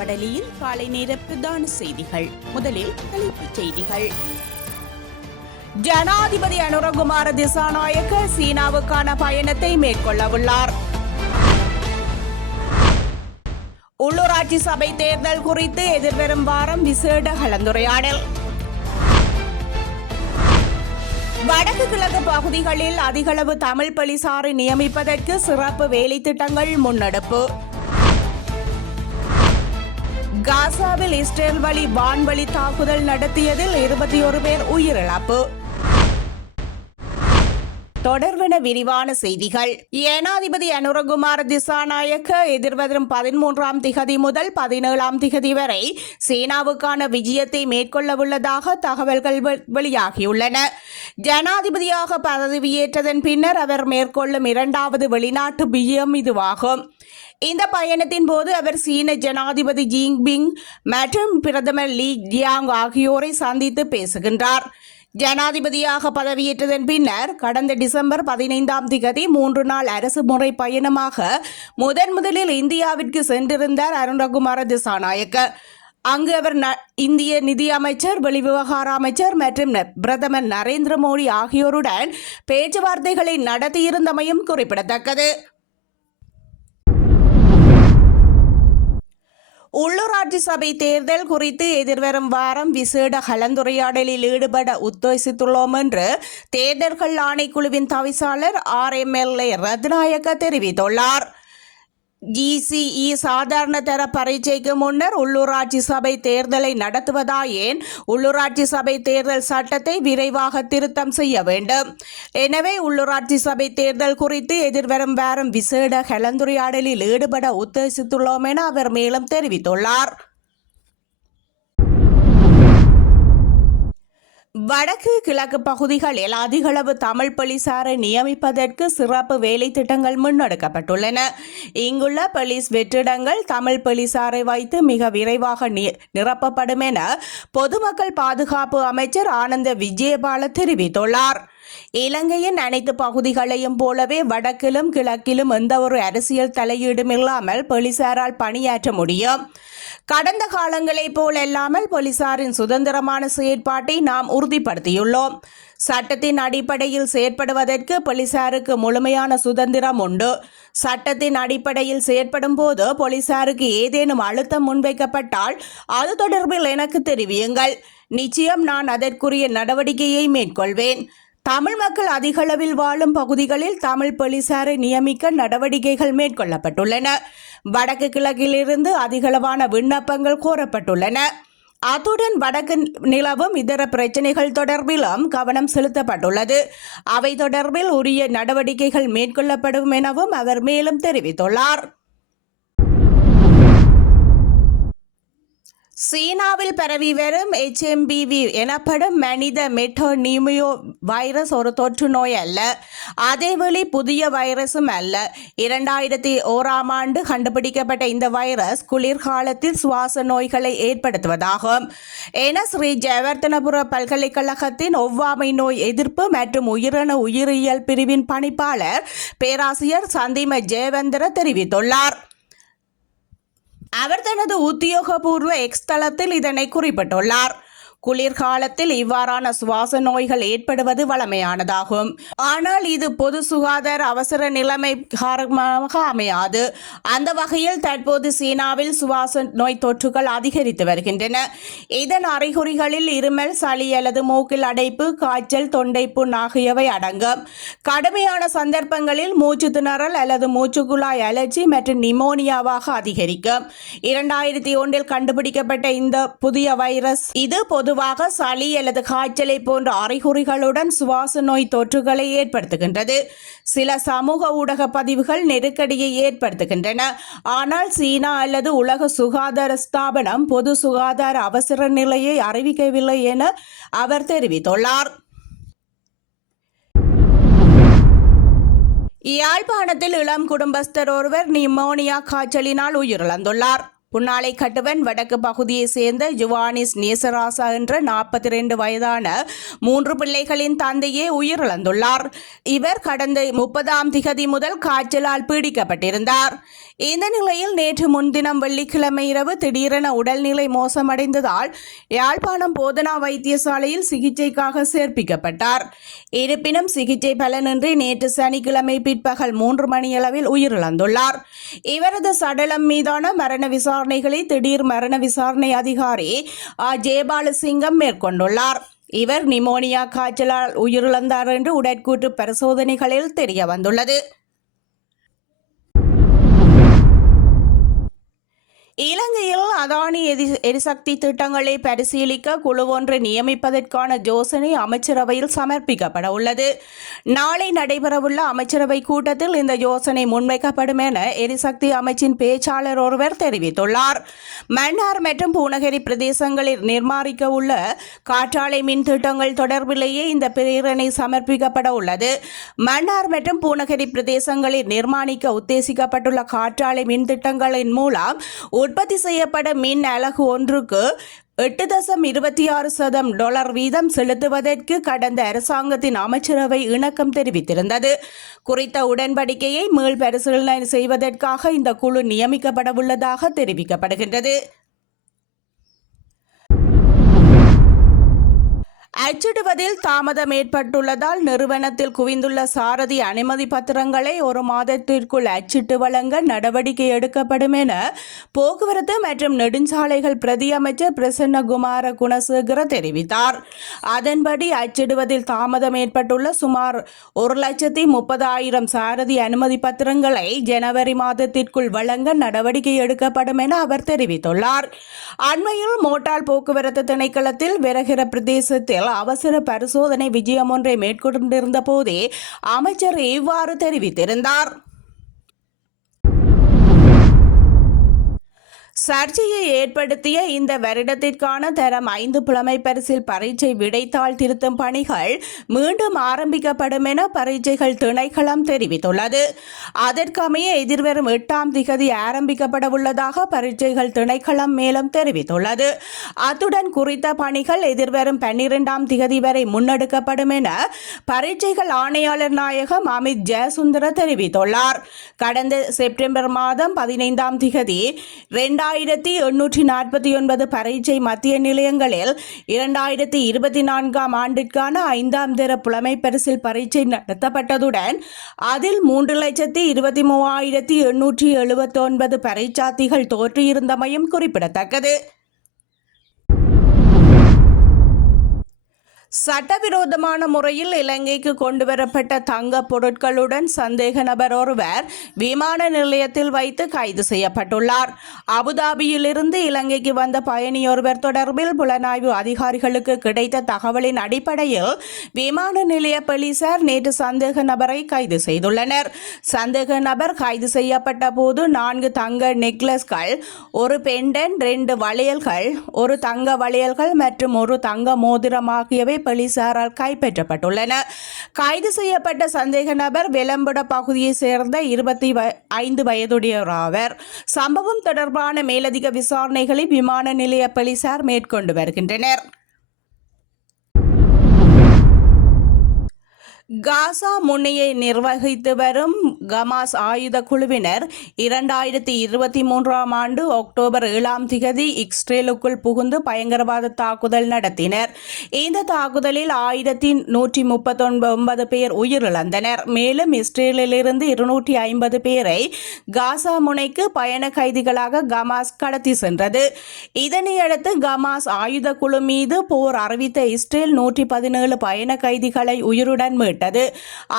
வடலியில் காலை நேர பிரதான செய்திகள். முதலில் தலைப்புச் செய்திகள். ஜனாதிபதி அனுரகுமார திசாநாயக்க சீனாவுக்கான பயணத்தை மேற்கொள்ளவுள்ளார். உள்ளூராட்சி சபை தேர்தல் குறித்து எதிர்வரும் வாரம் விசேட கலந்துரையாடல். வடக்கு கிழக்கு பகுதிகளில் அதிகளவு தமிழ் போலீசாரை நியமிப்பதற்கு சிறப்பு வேலை திட்டங்கள் முன்னெடுப்பு. காசாவில் இஸ்ரேல் வழி வான்வழி தாக்குதல் நடத்தியதில் இருபத்தி ஒரு பேர் உயிரிழப்பு. தொடர்வன விரிவான செய்திகள். ஏனாதிபதி அனுரகுமார் திசாநாயக்க எதிர்வரும் பதிமூன்றாம் திகதி முதல் பதினேழாம் திகதி வரை சீனாவுக்கான விஜயத்தை மேற்கொள்ளவுள்ளதாக தகவல்கள் வெளியாகியுள்ளன. ஜனாதிபதியாக பதவியேற்றதன் பின்னர் அவர் மேற்கொள்ளும் இரண்டாவது வெளிநாட்டு விஜயம் இதுவாகும். இந்த பயணத்தின் போது அவர் சீன ஜனாதிபதி ஜிங்பிங் மற்றும் பிரதமர் லீ ஜியாங் ஆகியோரை சந்தித்து பேசுகின்றார். ஜனாதிபதியாக பதவியேற்றதன் பின்னர் கடந்த டிசம்பர் பதினைந்தாம் திகதி மூன்று நாள் அரசு முறை பயணமாக முதன் முதலில் இந்தியாவிற்கு சென்றிருந்தார் அருண்குமார திசாநாயக்க. அங்கு அவர் ந- இந்திய நிதியமைச்சர் வெளிவிவகார அமைச்சர் மற்றும் பிரதமர் நரேந்திர மோடி ஆகியோருடன் பேச்சுவார்த்தைகளை நடத்தியிருந்தமையும் குறிப்பிடத்தக்கது. உள்ளூராட்சி சபை தேர்தல் குறித்து எதிர்வரும் வாரம் விசேட கலந்துரையாடலில் ஈடுபட உத்தேசித்துள்ளோம் என்று தேர்தல்கள் ஆணைக்குழுவின் தவிசாளர் R M L A Ratnayake தெரிவித்துள்ளார். ஜிசிஇ சாதாரண தர பரீட்சைக்கு முன்னர் உள்ளூராட்சி சபை தேர்தலை நடத்துவதா ஏன்? உள்ளூராட்சி சபை தேர்தல் சட்டத்தை விரைவாக திருத்தம் செய்ய வேண்டும். எனவே உள்ளூராட்சி சபை தேர்தல் குறித்து எதிர்வரும் வாரம் விசேட கலந்துரையாடலில் ஈடுபட உத்தேசித்துள்ளோம் என அவர் மேலும் தெரிவித்துள்ளார். வடக்கு கிழக்கு பகுதிகளில் அதிகளவு தமிழ் போலீசாரை நியமிப்பதற்கு சிறப்பு வேலை திட்டங்கள் முன்னெடுக்கப்பட்டுள்ளன. இங்குள்ள போலீஸ் வெற்றிடங்கள் தமிழ் போலீசாரை வைத்து மிக விரைவாக நி- நிரப்பப்படும் என பொதுமக்கள் பாதுகாப்பு அமைச்சர் ஆனந்த விஜயபால தெரிவித்துள்ளார். இலங்கையின் அனைத்து பகுதிகளையும் போலவே வடக்கிலும் கிழக்கிலும் எந்த ஒரு அரசியல் தலையீடும் இல்லாமல் போலீசாரால் பணியாற்ற முடியும். கடந்த காலங்களைப் போலல்லாமல் போலீசாரின் சுதந்திரமான செயற்பாட்டை நாம் உறுதிப்படுத்தியுள்ளோம். சட்டத்தின் அடிப்படையில் செயற்படுவதற்கு போலீசாருக்கு முழுமையான சுதந்திரம் உண்டு. சட்டத்தின் அடிப்படையில் செயற்படும் போது போலீசாருக்கு ஏதேனும் அழுத்தம் முன்வைக்கப்பட்டால் அது தொடர்பில் எனக்கு தெரிவியுங்கள். நிச்சயம் நான் அதற்குரிய நடவடிக்கையை மேற்கொள்வேன். தமிழ் மக்கள் அதிகளவில் வாழும் பகுதிகளில் தமிழ் போலீசாரை நியமிக்க நடவடிக்கைகள் மேற்கொள்ளப்பட்டுள்ளன. வடக்கு கிழக்கிலிருந்து அதிகளவான விண்ணப்பங்கள் கோரப்பட்டுள்ளன. அத்துடன் வடக்கு நிலவும் இதர பிரச்சனைகள் தொடர்பிலும் கவனம் செலுத்தப்பட்டுள்ளது. அவை தொடர்பில் உரிய நடவடிக்கைகள் மேற்கொள்ளப்படும் எனவும் அவர் மேலும் தெரிவித்துள்ளார். சீனாவில் பரவி வரும் எச்எம்பிவி எனப்படும் மனித மெட்டோனிமியோ வைரஸ் ஒரு தொற்று நோய் அல்ல. அதேவேளை புதிய வைரஸும் அல்ல. இரண்டாயிரத்தி ஓராம் ஆண்டு கண்டுபிடிக்கப்பட்ட இந்த வைரஸ் குளிர்காலத்தில் சுவாச நோய்களை ஏற்படுத்துவதாகும். என ஸ்ரீ ஜெயவர்த்தனபுர பல்கலைக்கழகத்தின் ஒவ்வாமை நோய் எதிர்ப்பு மற்றும் உயிரணு உயிரியல் பிரிவின் பணிப்பாளர் பேராசிரியர் சந்திம ஜெயவந்திர தெரிவித்துள்ளார். அவர் தனது உத்தியோகபூர்வ எக்ஸ் தளத்தில் இதனை குறிப்பிட்டுள்ளார். குளிர்காலத்தில் இவ்வாறான சுவாச நோய்கள் ஏற்படுவது வழமையானதாகும் ஆனால் இது பொது சுகாதார அவசர நிலைமை காரணமாக அமையாது. அந்த வகையில் தற்போது சீனாவில் சுவாச நோய் தொற்றுகள் அதிகரித்து வருகின்றன. இதன் அறிகுறிகளில் இருமல் சளி அல்லது மூக்கில் அடைப்பு காய்ச்சல் தொண்டை புண் ஆகியவை அடங்கும். கடுமையான சந்தர்ப்பங்களில் மூச்சு திணறல் அல்லது மூச்சுக்குழாய் அலர்ஜி மற்றும் நிமோனியாவாக அதிகரிக்கும். இரண்டாயிரத்தி ஒன்றில் கண்டுபிடிக்கப்பட்ட இந்த புதிய வைரஸ் இது பொது பொதுவாக சளி அல்லது காய்ச்சலை போன்ற அறிகுறிகளுடன் சுவாச நோய் தொற்றுகளை ஏற்படுத்துகின்றது. சில சமூக ஊடக பதிவுகள் நெருக்கடியை ஏற்படுத்துகின்றன. ஆனால் சீனா அல்லது உலக சுகாதார ஸ்தாபனம் பொது சுகாதார அவசர நிலையை அறிவிக்கவில்லை என அவர் தெரிவித்துள்ளார். யாழ்ப்பாணத்தில் இளம் குடும்பஸ்தர் ஒருவர் நிமோனியா காய்ச்சலினால் உயிரிழந்துள்ளார். புன்னாலை கட்டுவன் வடக்கு பகுதியைச் சேர்ந்த ஜுவானிஸ் நேசராசா என்ற நாற்பத்தி ரெண்டு வயதான மூன்று பிள்ளைகளின் தந்தையே உயிரிழந்துள்ளார். இவர் கடந்த முப்பதாம் திகதி முதல் காய்ச்சலால் பீடிக்கப்பட்டிருந்தார். இந்த நிலையில் நேற்று முன்தினம் வெள்ளிக்கிழமை இரவு திடீரென உடல்நிலை மோசமடைந்ததால் யாழ்ப்பாணம் போதனா வைத்தியசாலையில் சிகிச்சைக்காக சேர்ப்பிக்கப்பட்டார். இருப்பினும் சிகிச்சை பலனின்றி நேற்று சனிக்கிழமை பிற்பகல் மூன்று மணியளவில் உயிரிழந்துள்ளார். இவரது சடலம் மீதான மரண விசாரணைகளை திடீர் மரண விசாரணை அதிகாரி ஜெயபாலசிங்கம் மேற்கொண்டுள்ளார். இவர் நிமோனியா காய்ச்சலால் உயிரிழந்தார் என்று உடற்கூற்று பரிசோதனைகளில் தெரிய வந்துள்ளது அதானி எரி எரிசக்தி திட்டங்களை பரிசீலிக்க குழு ஒன்று நியமிப்பதற்கான யோசனை அமைச்சரவையில் சமர்ப்பிக்கப்பட உள்ளது. நாளை நடைபெறவுள்ள அமைச்சரவை கூட்டத்தில் இந்த யோசனை முன்வைக்கப்படும் என எரிசக்தி அமைச்சின் பேச்சாளர் ஒருவர் தெரிவித்துள்ளார். மன்னார் மற்றும் பூனகிரி பிரதேசங்களில் நிர்மாணிக்க உள்ள காற்றாலை மின் திட்டங்கள் தொடர்பிலேயே இந்த பிரேரணை சமர்ப்பிக்கப்பட உள்ளது. மன்னார் மற்றும் பூனகிரி பிரதேசங்களில் நிர்மாணிக்க உத்தேசிக்கப்பட்டுள்ள காற்றாலை மின் திட்டங்களின் மூலம் உற்பத்தி செய்யப்பட மின் அலகு ஒன்றுக்கு எட்டு தசம் இருபத்தி ஆறு சதம் டாலர் வீதம் செலுத்துவதற்கு கடந்த அரசாங்கத்தின் அமைச்சரவை இணக்கம் தெரிவித்திருந்தது. குறித்த உடன்படிக்கையை மீள் பரிசீலனை செய்வதற்காக இந்த குழு நியமிக்கப்படவுள்ளதாக தெரிவிக்கப்படுகின்றது. அச்சிடுவதில் தாமதம் ஏற்பட்டுள்ளதால் நிறுவனத்தில் குவிந்துள்ள சாரதி அனுமதி பத்திரங்களை ஒரு மாதத்திற்குள் அச்சிட்டு வழங்க நடவடிக்கை எடுக்கப்படும் என போக்குவரத்து மற்றும் நெடுஞ்சாலைகள் பிரதி அமைச்சர் பிரசன்னகுமார குணசேகர தெரிவித்தார். அதன்படி அச்சிடுவதில் தாமதம் ஏற்பட்டுள்ள சுமார் ஒரு லட்சத்தி முப்பதாயிரம் சாரதி அனுமதி பத்திரங்களை ஜனவரி மாதத்திற்குள் வழங்க நடவடிக்கை எடுக்கப்படும் என அவர் தெரிவித்துள்ளார். அண்மையில் மோட்டார் போக்குவரத்து திணைக்களத்தில் விரகிற பிரதேசத்தில் அவசர பரிசோதனை விஜயம் ஒன்றை மேற்கொண்டிருந்த போதே அமைச்சர் இவ்வாறு தெரிவித்திருந்தார். சர்ச்சையை ஏற்படுத்திய இந்த வருடத்திற்கான தரம் ஐந்து புலமை பரிசில் பரீட்சை விடைத்தாள் திருத்தும் பணிகள் மீண்டும் ஆரம்பிக்கப்படும் என பரீட்சைகள் திணைக்களம் தெரிவித்துள்ளது. அதற்கமைய எதிர்வரும் எட்டாம் திகதி ஆரம்பிக்கப்பட உள்ளதாக பரீட்சைகள் திணைக்களம் மேலும் தெரிவித்துள்ளது. அத்துடன் குறித்த பணிகள் எதிர்வரும் பன்னிரெண்டாம் திகதி வரை முன்னெடுக்கப்படும் என பரீட்சைகள் ஆணையாளர் நாயகம் அமித் ஜெயசுந்தர தெரிவித்துள்ளார். கடந்த செப்டம்பர் மாதம் பதினைந்தாம் திகதி இரண்டாயிரத்தி எண்ணூற்றி நாற்பத்தி ஒன்பது பரீட்சை மத்திய நிலையங்களில் இரண்டாயிரத்தி இருபத்தி நான்காம் ஆண்டிற்கான ஐந்தாம் தர புலமை பரிசில் பரீட்சை நடத்தப்பட்டதுடன் அதில் மூன்று லட்சத்தி இருபத்தி மூவாயிரத்தி எண்ணூற்றி எழுபத்தொன்பது பரீட்சார்த்திகள் தோற்றியிருந்தமையும் குறிப்பிடத்தக்கது. சட்டவிரோதமான முறையில் இலங்கைக்கு கொண்டுவரப்பட்ட தங்க பொருட்களுடன் சந்தேக நபர் ஒருவர் விமான நிலையத்தில் வைத்து கைது செய்யப்பட்டுள்ளார். அபுதாபியிலிருந்து இலங்கைக்கு வந்த பயணியொருவர் தொடர்பில் புலனாய்வு அதிகாரிகளுக்கு கிடைத்த தகவலின் அடிப்படையில் விமான நிலைய போலீசார் நேற்று சந்தேக நபரை கைது செய்துள்ளனர். சந்தேக நபர் கைது செய்யப்பட்ட போது நான்கு தங்க நெக்லஸ்கள் ஒரு பெண்டன் ரெண்டு வளையல்கள் ஒரு தங்க வளையல்கள் மற்றும் ஒரு தங்க மோதிரம் ஆகியவை போலீசாரால் கைப்பற்றப்பட்டுள்ளன. கைது செய்யப்பட்ட சந்தேக நபர் வெலம்புட பகுதியைச் சேர்ந்த இருபத்தி ஐந்து வயதுடையவர் சம்பவம் தொடர்பான மேலதிக விசாரணைகளை விமான நிலைய போலீசார் மேற்கொண்டு வருகின்றனர். காசா முன்னையை நிர்வகித்து வரும் கமாஸ் ஆயுத குழுவினர் இரண்டாயிரத்தி இருபத்தி மூன்றாம் ஆண்டு அக்டோபர் ஏழாம் திகதி இஸ்ரேலுக்குள் புகுந்து பயங்கரவாத தாக்குதல் நடத்தினர். இந்த தாக்குதலில் ஆயிரத்தி நூற்றி முப்பத்தொன்பது பேர் உயிரிழந்தனர். மேலும் இஸ்ரேலிலிருந்து இருநூற்றி ஐம்பது பேரை காசா முனைக்கு பயண கைதிகளாக கமாஸ் கடத்தி சென்றது. இதனையடுத்து கமாஸ் ஆயுத குழு மீது போர் அறிவித்த இஸ்ரேல் நூற்றி பதினேழு பயண கைதிகளை உயிருடன் மீட்டது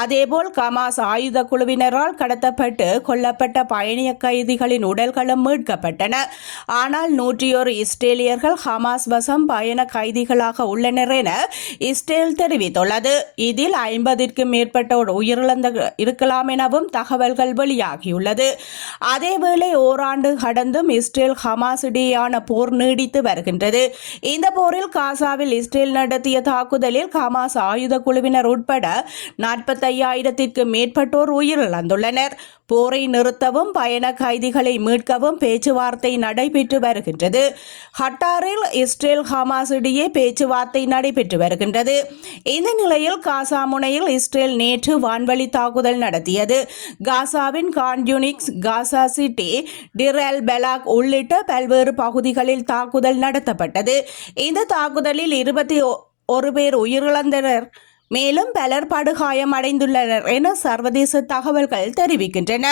அதேபோல் கமாஸ் ஆயுத குழுவினரால் கடத்தப்பட்டு கொல்லப்பட்ட பயணிய கைதிகளின் உடல்களும் மீட்கப்பட்டன. ஆனால் நூற்றியோரு இஸ்ரேலியர்கள் ஹமாஸ் வசம் பயண கைதிகளாக உள்ளனர் என இஸ்ரேல் தெரிவித்துள்ளது. இதில் ஐம்பதிற்கும் மேற்பட்டோர் உயிரிழந்த இருக்கலாம் எனவும் தகவல்கள் வெளியாகியுள்ளது. அதேவேளை ஓராண்டு கடந்தும் இஸ்ரேல் ஹமாஸ் இடையேயான போர் நீடித்து வருகின்றது. இந்த போரில் காசாவில் இஸ்ரேல் நடத்திய தாக்குதலில் ஹமாஸ் ஆயுத குழுவினர் உட்பட நாற்பத்தையாயிரத்திற்கு மேற்பட்டோர் உயிரிழந்துள்ளனர். போரை நிறுத்தவும் பயண கைதிகளை மீட்கவும் பேச்சுவார்த்தை நடைபெற்று வருகின்றது. ஹட்டாரில் இஸ்ரேல் ஹமாஸ் இடையே பேச்சுவார்த்தை நடைபெற்று வருகின்றது. இந்த நிலையில் காசா முனையில் இஸ்ரேல் நேற்று வான்வழி தாக்குதல் நடத்தியது. காசாவின் கான்யூனிக்ஸ் காசா சிட்டி டிரல் பெலாக் உள்ளிட்ட பல்வேறு பகுதிகளில் தாக்குதல் நடத்தப்பட்டது. இந்த தாக்குதலில் இருபத்தி ஒரு பேர் உயிரிழந்தனர். மேலும் பலர் படுகாயமடைந்துள்ளனர் என சர்வதேச தகவல்கள் தெரிவிக்கின்றன.